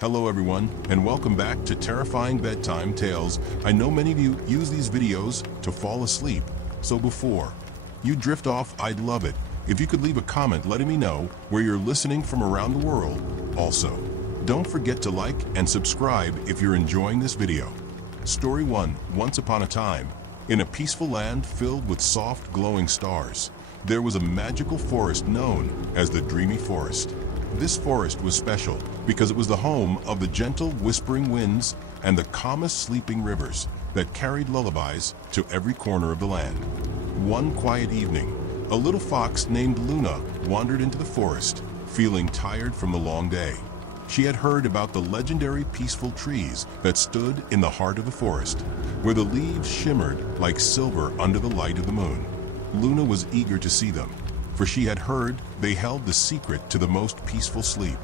Hello everyone, and welcome back to Terrifying Bedtime Tales. I know many of you use these videos to fall asleep, so before you drift off, I'd love it if you could leave a comment letting me know where you're listening from around the world. Also, don't forget to like and subscribe if you're enjoying this video. Story 1. Once upon a time, in a peaceful land filled with soft glowing stars, there was a magical forest known as the Dreamy Forest. This forest was special because it was the home of the gentle whispering winds and the calmest sleeping rivers that carried lullabies to every corner of the land. One quiet evening, a little fox named Luna wandered into the forest, feeling tired from the long day. She had heard about the legendary peaceful trees that stood in the heart of the forest, where the leaves shimmered like silver under the light of the moon. Luna was eager to see them, for she had heard they held the secret to the most peaceful sleep.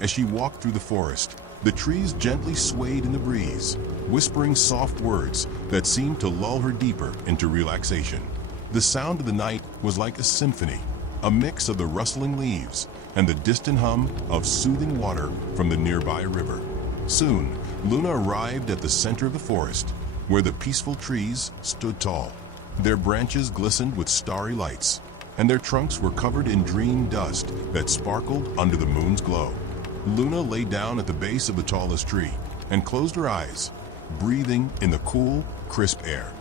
As she walked through the forest, the trees gently swayed in the breeze, whispering soft words that seemed to lull her deeper into relaxation. The sound of the night was like a symphony, a mix of the rustling leaves and the distant hum of soothing water from the nearby river. Soon, Luna arrived at the center of the forest, where the peaceful trees stood tall. Their branches glistened with starry lights, and their trunks were covered in dream dust that sparkled under the moon's glow. Luna lay down at the base of the tallest tree and closed her eyes, breathing in the cool, crisp air.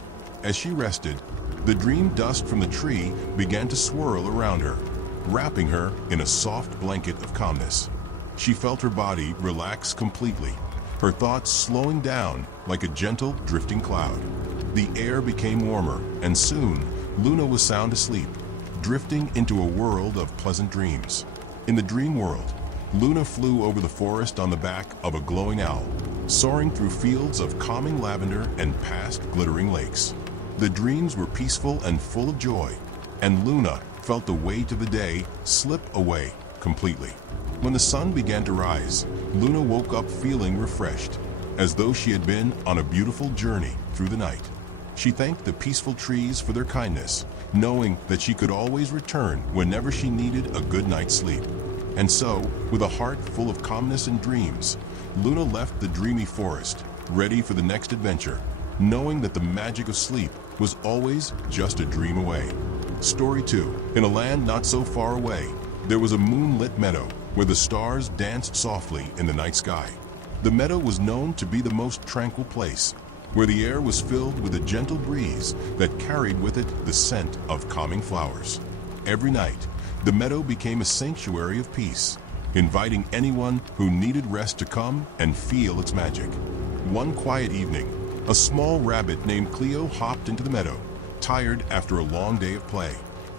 As she rested, the dream dust from the tree began to swirl around her, wrapping her in a soft blanket of calmness. She felt her body relax completely, her thoughts slowing down like a gentle, drifting cloud. The air became warmer, and soon Luna was sound asleep, drifting into a world of pleasant dreams. In the dream world, Luna flew over the forest on the back of a glowing owl, soaring through fields of calming lavender and past glittering lakes. The dreams were peaceful and full of joy, and Luna felt the weight of the day slip away completely. When the sun began to rise, Luna woke up feeling refreshed, as though she had been on a beautiful journey through the night. She thanked the peaceful trees for their kindness, knowing that she could always return whenever she needed a good night's sleep. And so, with a heart full of calmness and dreams, Luna left the dreamy forest, ready for the next adventure, knowing that the magic of sleep was always just a dream away. Story 2. In a land not so far away, there was a moonlit meadow where the stars danced softly in the night sky. The meadow was known to be the most tranquil place, where the air was filled with a gentle breeze that carried with it the scent of calming flowers. Every night, the meadow became a sanctuary of peace, inviting anyone who needed rest to come and feel its magic. One quiet evening, a small rabbit named Cleo hopped into the meadow, tired after a long day of play.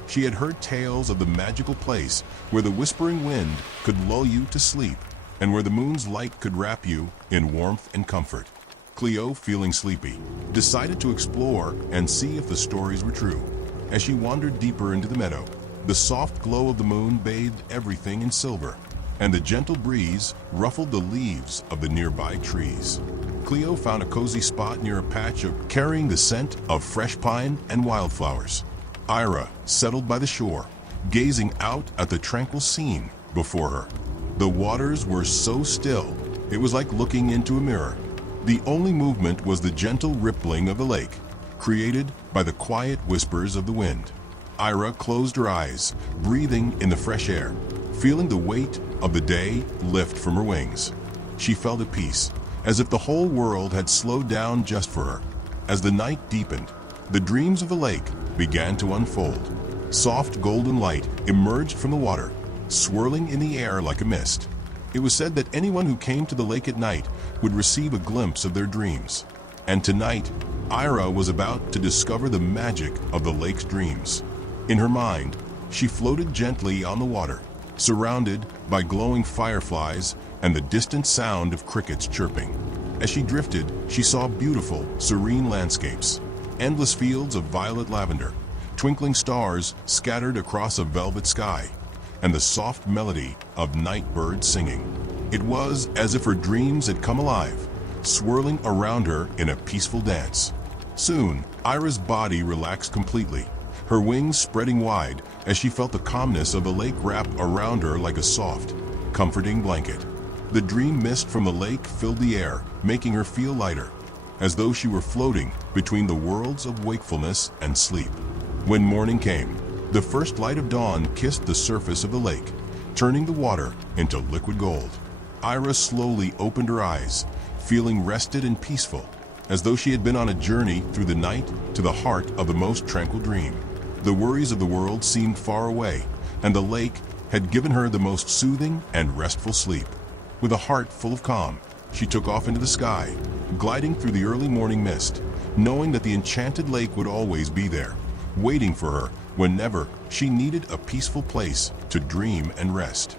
She had heard tales of the magical place where the whispering wind could lull you to sleep, and where the moon's light could wrap you in warmth and comfort. Cleo, feeling sleepy, decided to explore and see if the stories were true. As she wandered deeper into the meadow, the soft glow of the moon bathed everything in silver, and the gentle breeze ruffled the leaves of the nearby trees. Cleo found a cozy spot near a patch carrying the scent of fresh pine and wildflowers. Ira settled by the shore, gazing out at the tranquil scene before her. The waters were so still, it was like looking into a mirror. The only movement was the gentle rippling of the lake, created by the quiet whispers of the wind. Ira closed her eyes, breathing in the fresh air, feeling the weight of the day lift from her wings. She felt at peace, as if the whole world had slowed down just for her. As the night deepened, the dreams of the lake began to unfold. Soft golden light emerged from the water, swirling in the air like a mist. It was said that anyone who came to the lake at night would receive a glimpse of their dreams. And tonight, Ira was about to discover the magic of the lake's dreams. In her mind, she floated gently on the water, surrounded by glowing fireflies and the distant sound of crickets chirping. As she drifted, she saw beautiful, serene landscapes, endless fields of violet lavender, twinkling stars scattered across a velvet sky, and the soft melody of night birds singing. It was as if her dreams had come alive, swirling around her in a peaceful dance. Soon, Ira's body relaxed completely, her wings spreading wide as she felt the calmness of the lake wrap around her like a soft, comforting blanket. The dream mist from the lake filled the air, making her feel lighter, as though she were floating between the worlds of wakefulness and sleep. When morning came, the first light of dawn kissed the surface of the lake, turning the water into liquid gold. Ira slowly opened her eyes, feeling rested and peaceful, as though she had been on a journey through the night to the heart of the most tranquil dream. The worries of the world seemed far away, and the lake had given her the most soothing and restful sleep. With a heart full of calm, she took off into the sky, gliding through the early morning mist, knowing that the enchanted lake would always be there, waiting for her whenever she needed a peaceful place to dream and rest.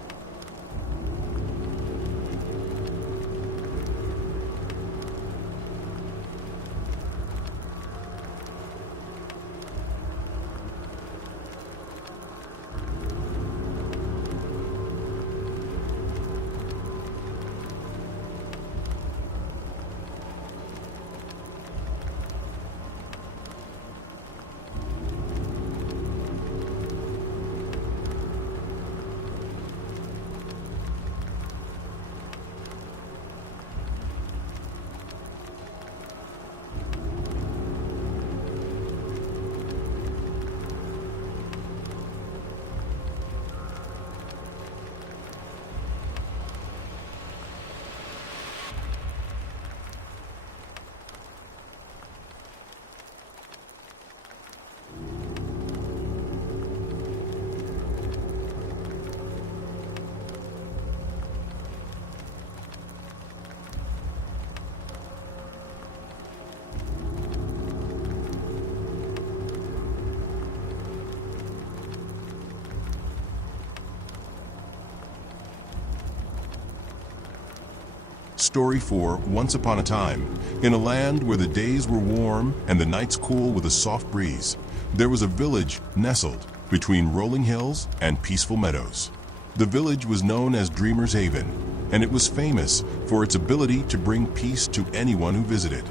Story 4, Once Upon a Time. In a land where the days were warm and the nights cool with a soft breeze, there was a village nestled between rolling hills and peaceful meadows. The village was known as Dreamer's Haven, and it was famous for its ability to bring peace to anyone who visited,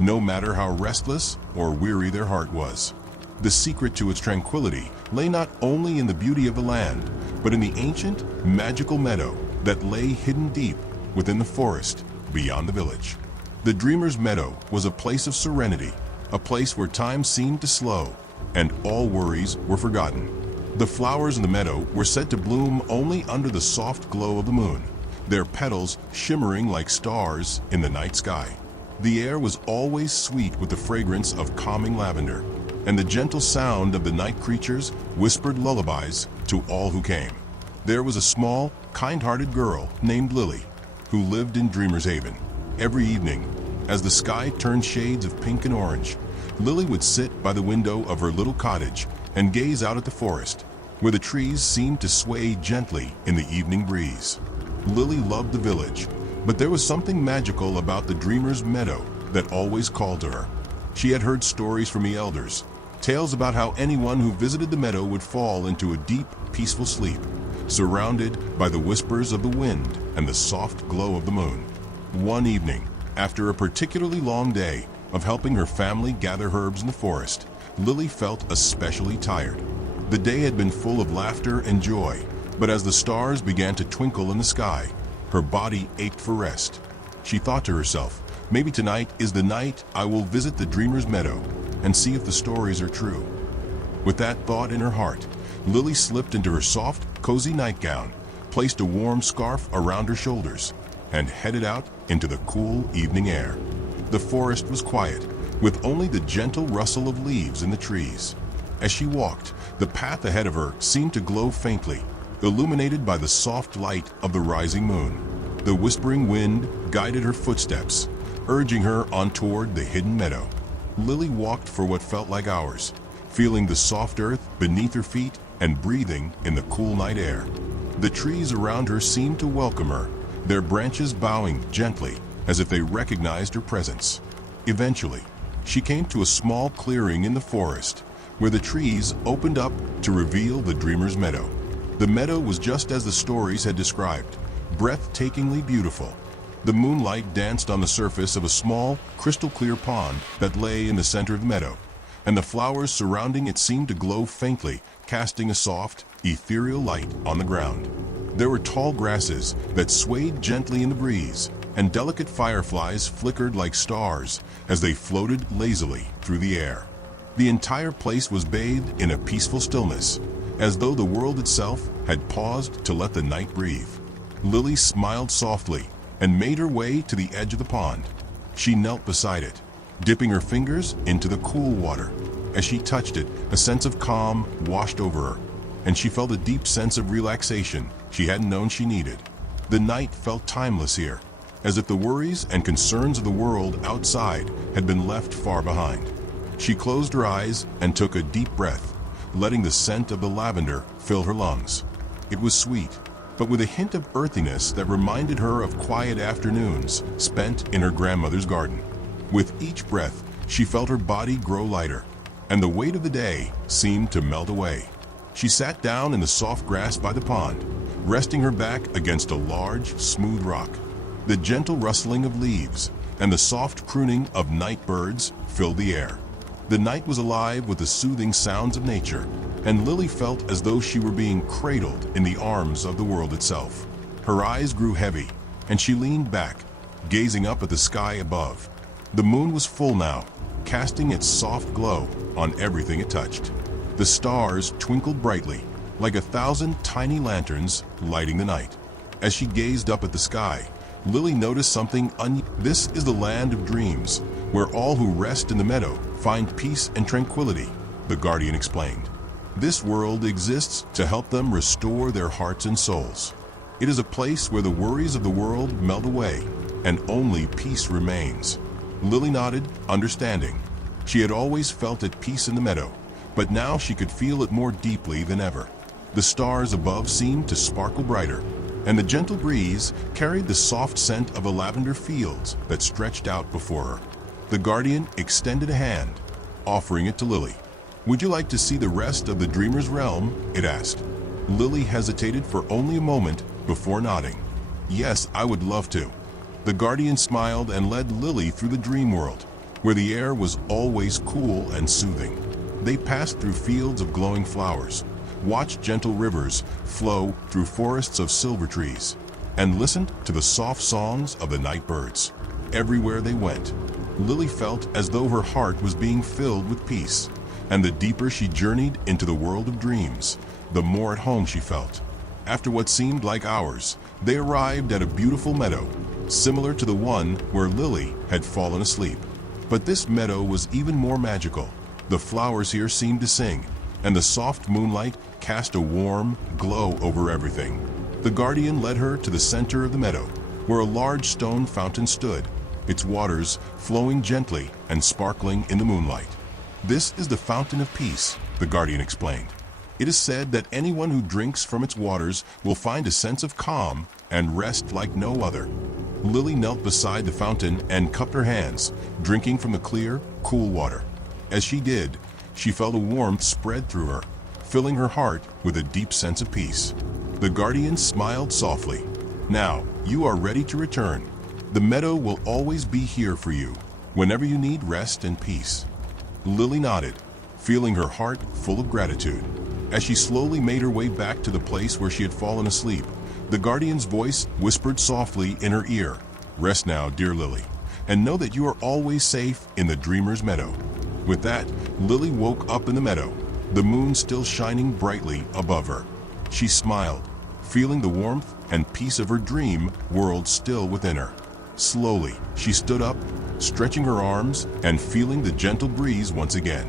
no matter how restless or weary their heart was. The secret to its tranquility lay not only in the beauty of the land, but in the ancient, magical meadow that lay hidden deep within the forest beyond the village. The Dreamer's Meadow was a place of serenity, a place where time seemed to slow and all worries were forgotten. The flowers in the meadow were said to bloom only under the soft glow of the moon, their petals shimmering like stars in the night sky. The air was always sweet with the fragrance of calming lavender, and the gentle sound of the night creatures whispered lullabies to all who came. There was a small, kind-hearted girl named Lily, who lived in Dreamer's Haven. Every evening, as the sky turned shades of pink and orange, Lily would sit by the window of her little cottage and gaze out at the forest, where the trees seemed to sway gently in the evening breeze. Lily loved the village, but there was something magical about the Dreamer's Meadow that always called to her. She had heard stories from the elders, tales about how anyone who visited the meadow would fall into a deep, peaceful sleep, surrounded by the whispers of the wind and the soft glow of the moon. One evening, after a particularly long day of helping her family gather herbs in the forest, Lily felt especially tired. The day had been full of laughter and joy, but as the stars began to twinkle in the sky, her body ached for rest. She thought to herself, maybe tonight is the night I will visit the Dreamer's Meadow and see if the stories are true. With that thought in her heart, Lily slipped into her soft, cozy nightgown, placed a warm scarf around her shoulders, and headed out into the cool evening air. The forest was quiet, with only the gentle rustle of leaves in the trees. As she walked, the path ahead of her seemed to glow faintly, illuminated by the soft light of the rising moon. The whispering wind guided her footsteps, urging her on toward the hidden meadow. Lily walked for what felt like hours, feeling the soft earth beneath her feet and breathing in the cool night air. The trees around her seemed to welcome her, their branches bowing gently as if they recognized her presence. Eventually, she came to a small clearing in the forest, where the trees opened up to reveal the Dreamer's Meadow. The meadow was just as the stories had described, breathtakingly beautiful. The moonlight danced on the surface of a small, crystal-clear pond that lay in the center of the meadow, and the flowers surrounding it seemed to glow faintly, casting a soft, ethereal light on the ground. There were tall grasses that swayed gently in the breeze, and delicate fireflies flickered like stars as they floated lazily through the air. The entire place was bathed in a peaceful stillness, as though the world itself had paused to let the night breathe. Lily smiled softly and made her way to the edge of the pond. She knelt beside it, dipping her fingers into the cool water. As she touched it, a sense of calm washed over her, and she felt a deep sense of relaxation she hadn't known she needed. The night felt timeless here, as if the worries and concerns of the world outside had been left far behind. She closed her eyes and took a deep breath, letting the scent of the lavender fill her lungs. It was sweet, but with a hint of earthiness that reminded her of quiet afternoons spent in her grandmother's garden. With each breath, she felt her body grow lighter, and the weight of the day seemed to melt away. She sat down in the soft grass by the pond, resting her back against a large, smooth rock. The gentle rustling of leaves and the soft crooning of night birds filled the air. The night was alive with the soothing sounds of nature, and Lily felt as though she were being cradled in the arms of the world itself. Her eyes grew heavy, and she leaned back, gazing up at the sky above. The moon was full now, casting its soft glow on everything it touched. The stars twinkled brightly, like 1,000 tiny lanterns lighting the night. As she gazed up at the sky, Lily noticed something This is the land of dreams, where all who rest in the meadow find peace and tranquility, the guardian explained. This world exists to help them restore their hearts and souls. It is a place where the worries of the world melt away, and only peace remains. Lily nodded, understanding. She had always felt at peace in the meadow, but now she could feel it more deeply than ever. The stars above seemed to sparkle brighter, and the gentle breeze carried the soft scent of the lavender fields that stretched out before her. The guardian extended a hand, offering it to Lily. "Would you like to see the rest of the dreamer's realm?" it asked. Lily hesitated for only a moment before nodding. "Yes, I would love to." The guardian smiled and led Lily through the dream world, where the air was always cool and soothing. They passed through fields of glowing flowers, watched gentle rivers flow through forests of silver trees, and listened to the soft songs of the night birds. Everywhere they went, Lily felt as though her heart was being filled with peace, and the deeper she journeyed into the world of dreams, the more at home she felt. After what seemed like hours, they arrived at a beautiful meadow, similar to the one where Lily had fallen asleep. But this meadow was even more magical. The flowers here seemed to sing, and the soft moonlight cast a warm glow over everything. The guardian led her to the center of the meadow, where a large stone fountain stood, its waters flowing gently and sparkling in the moonlight. "This is the fountain of peace," the guardian explained. "It is said that anyone who drinks from its waters will find a sense of calm and rest like no other." Lily knelt beside the fountain and cupped her hands, drinking from the clear, cool water. As she did, she felt a warmth spread through her, filling her heart with a deep sense of peace. The guardian smiled softly. "Now, you are ready to return. The meadow will always be here for you, whenever you need rest and peace." Lily nodded, feeling her heart full of gratitude. As she slowly made her way back to the place where she had fallen asleep, the guardian's voice whispered softly in her ear, "Rest now, dear Lily, and know that you are always safe in the dreamer's meadow." With that, Lily woke up in the meadow, the moon still shining brightly above her. She smiled, feeling the warmth and peace of her dream world still within her. Slowly, she stood up, stretching her arms and feeling the gentle breeze once again.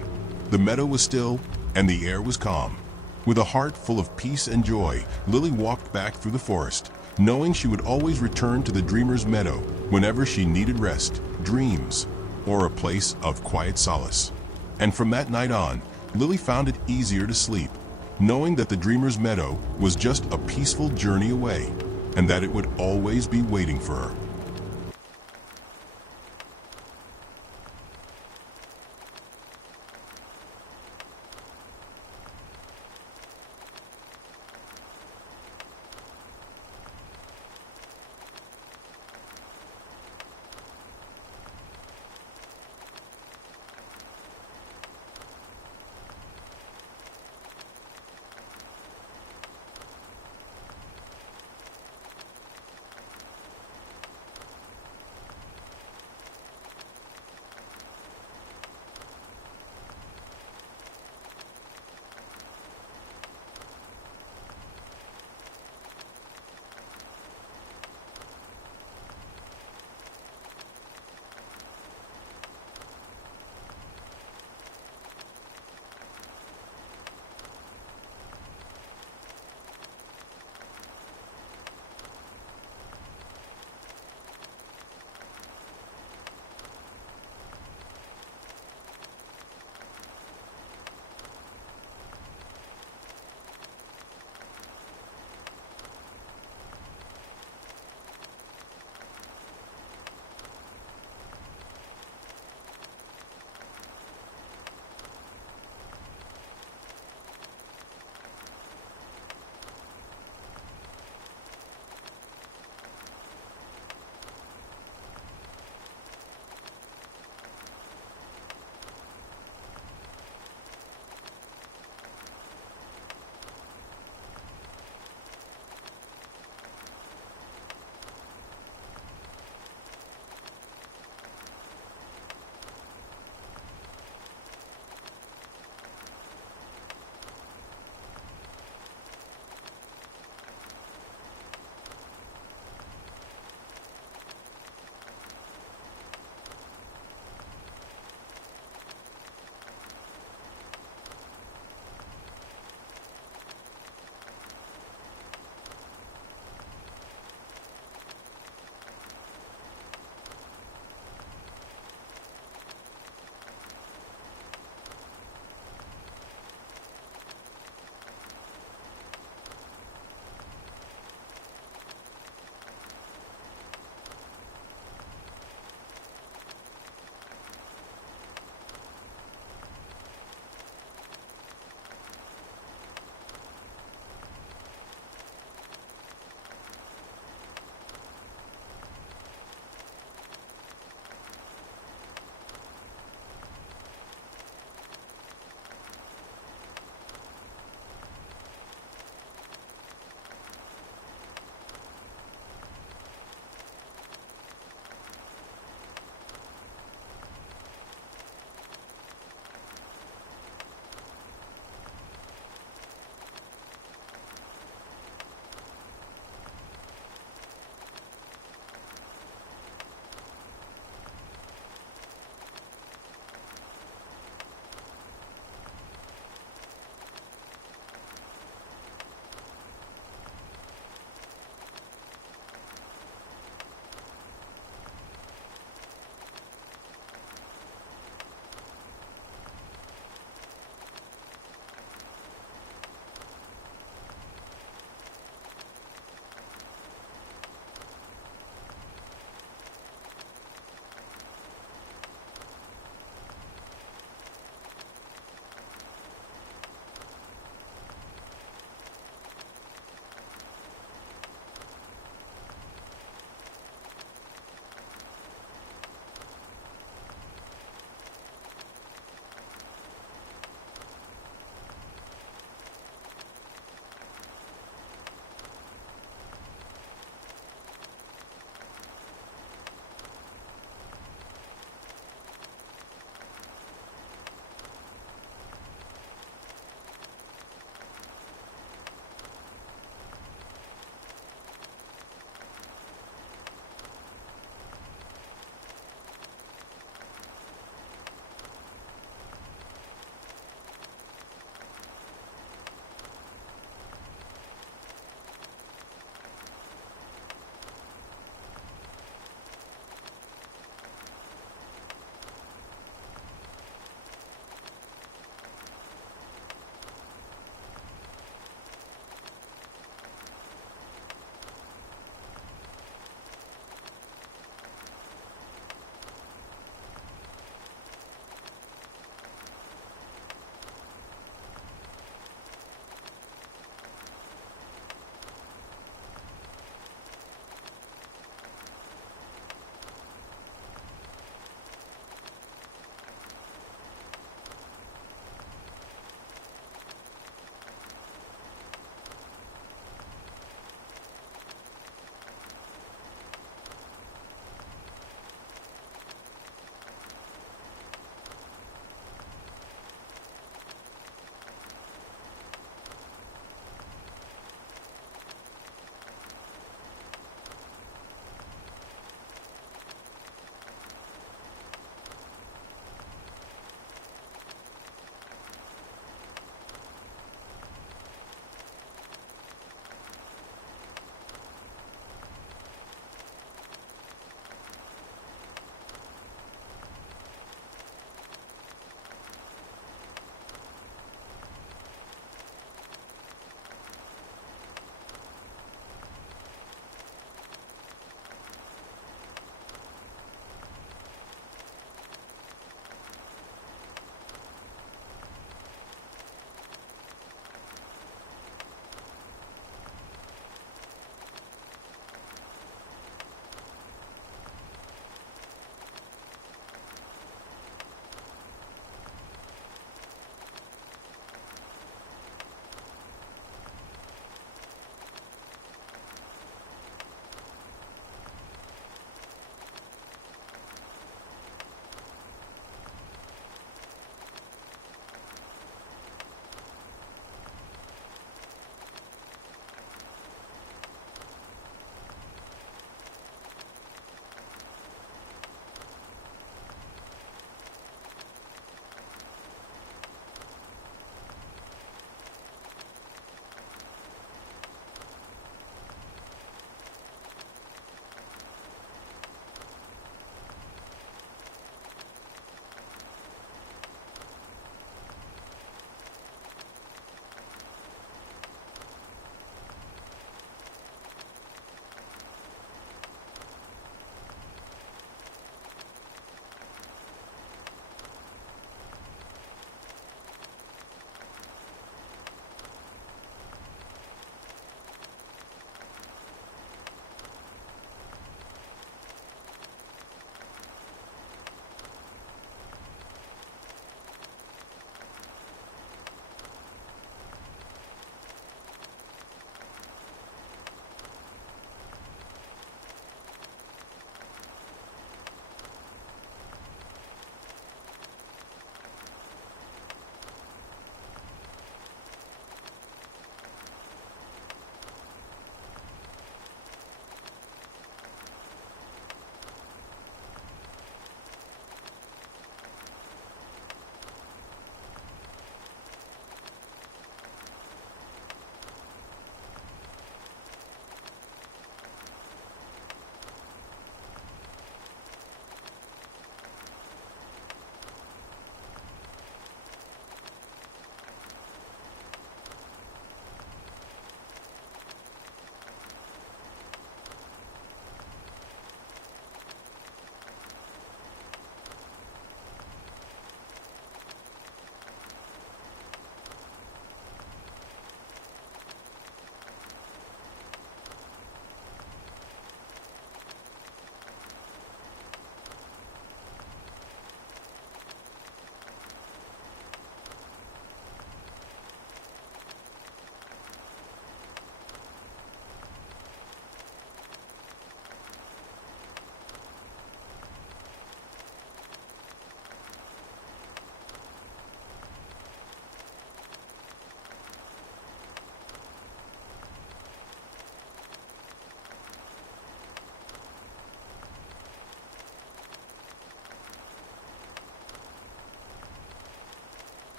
The meadow was still, and the air was calm. With a heart full of peace and joy, Lily walked back through the forest, knowing she would always return to the dreamer's meadow whenever she needed rest, dreams, or a place of quiet solace. And from that night on, Lily found it easier to sleep, knowing that the dreamer's meadow was just a peaceful journey away, and that it would always be waiting for her.